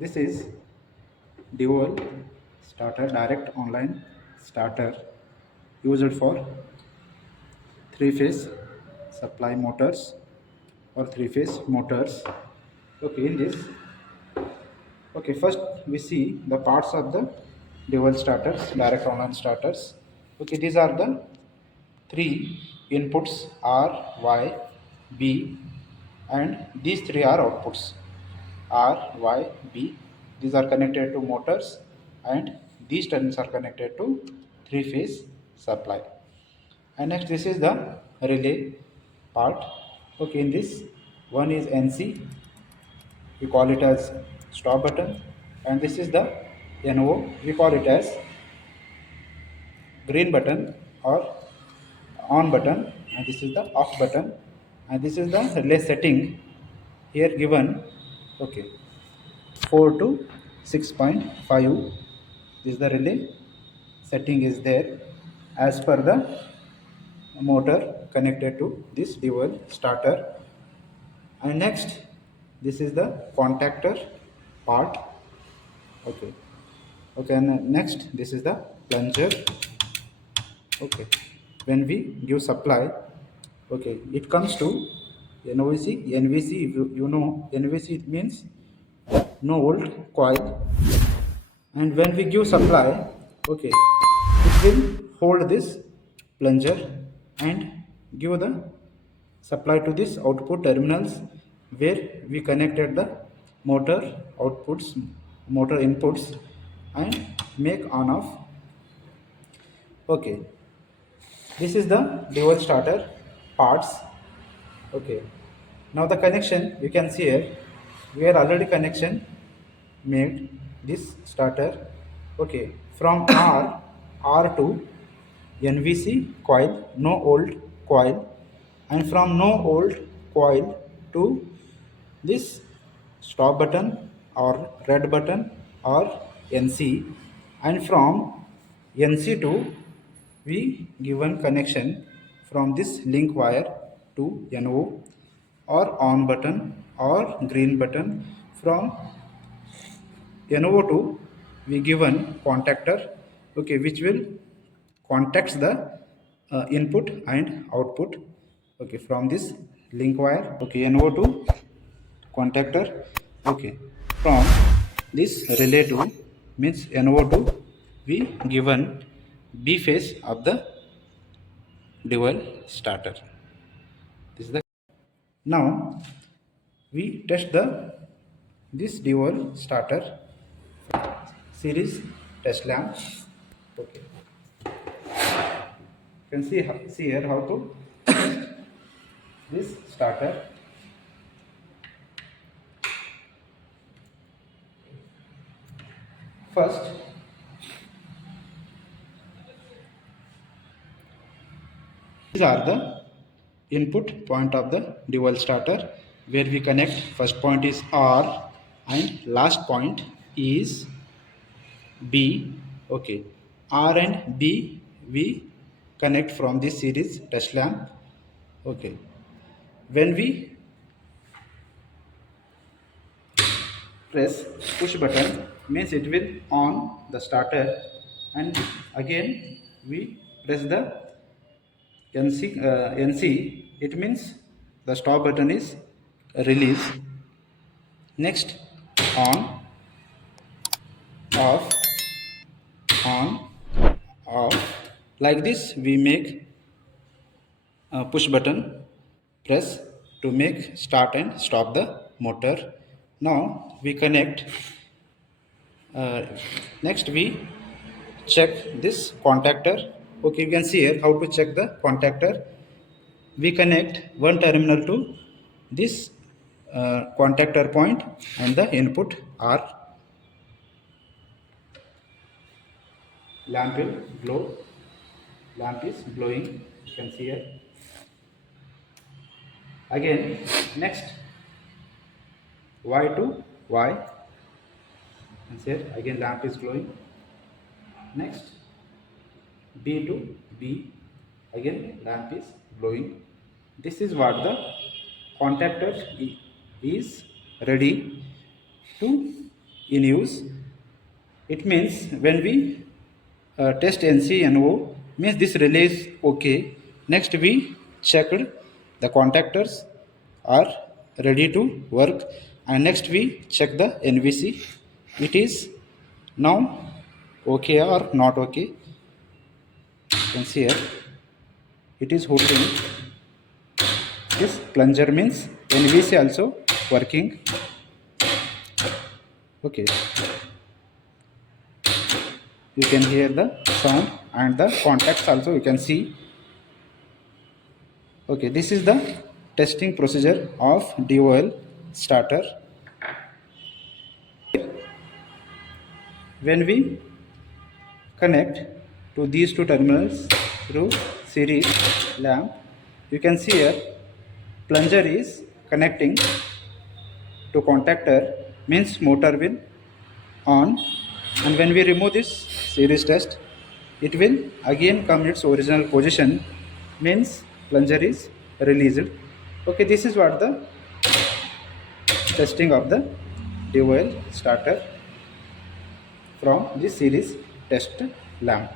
This is DOL starter, direct online starter, used for three-phase supply motors or three-phase motors. Okay, in this, okay, first we see the parts of the DOL starters, direct online starters. Okay, these are the three inputs R, Y, B, and these three are outputs R, Y, B. These are connected to motors, and these terminals are connected to three-phase supply. And next, this is the relay part. Okay, in this one is NC, we call it as stop button, and this is the NO, we call it as green button or on button, and this is the off button, and this is the relay setting here given. Okay, 4 to 6.5, this is the relay setting is there as per the motor connected to this DOL starter. And next, this is the contactor part. Okay, okay, and next this is the plunger. Okay, when we give supply, okay, it comes to NVC. You know NVC, it means no volt coil, and when we give supply, okay, it will hold this plunger and give the supply to this output terminals where we connected the motor outputs, motor inputs, and make on off. Okay, this is the dual starter parts. Okay, now the connection you can see here, we are already connection made this starter. Okay, from R to NVC coil, no old coil, and from no old coil to this stop button or red button or NC, and from NC to we given connection from this link wire to NO or on button or green button. From NO2 we given contactor, okay, which will contacts the input and output. Okay, from this link wire, okay, NO2 contactor. Okay, from this relay to means NO2 we given B phase of the dual starter. This is the now we test the this dual starter series test lamp. Okay, you can see here how to test this starter. First, these are the input point of the dual starter where we connect. First point is R and last point is B. Okay, R and B we connect from this series touch lamp. Okay, when we press push button means it will on the starter, and again we press the NC, it means the stop button is release. Next, on, off, on, off, Like this we make a push button press to make start and stop the motor. Now we connect, uh, next we check this contactor. Okay, you can see here how to check the contactor. We connect one terminal to this contactor point and the input R. Lamp will glow. Lamp is glowing. You can see here. Again, next Y to Y. And here again lamp is glowing. Next B to B. Again lamp is glowing. This is what the contactor is ready to in use. It means when we test NC/NO, means this relay is okay. Next we checked the contactors are ready to work, and next we check the NVC. It is now okay or not okay. You can see here it is holding. This plunger means NVC also working. Okay, you can hear the sound and the contacts also you can see. Okay, this is the testing procedure of DOL starter. When we connect to these two terminals through series lamp, you can see here plunger is connecting to contactor, means motor will on, and when we remove this series test, it will again come its original position, means plunger is released. Okay, this is what the testing of the DOL starter from this series test lamp.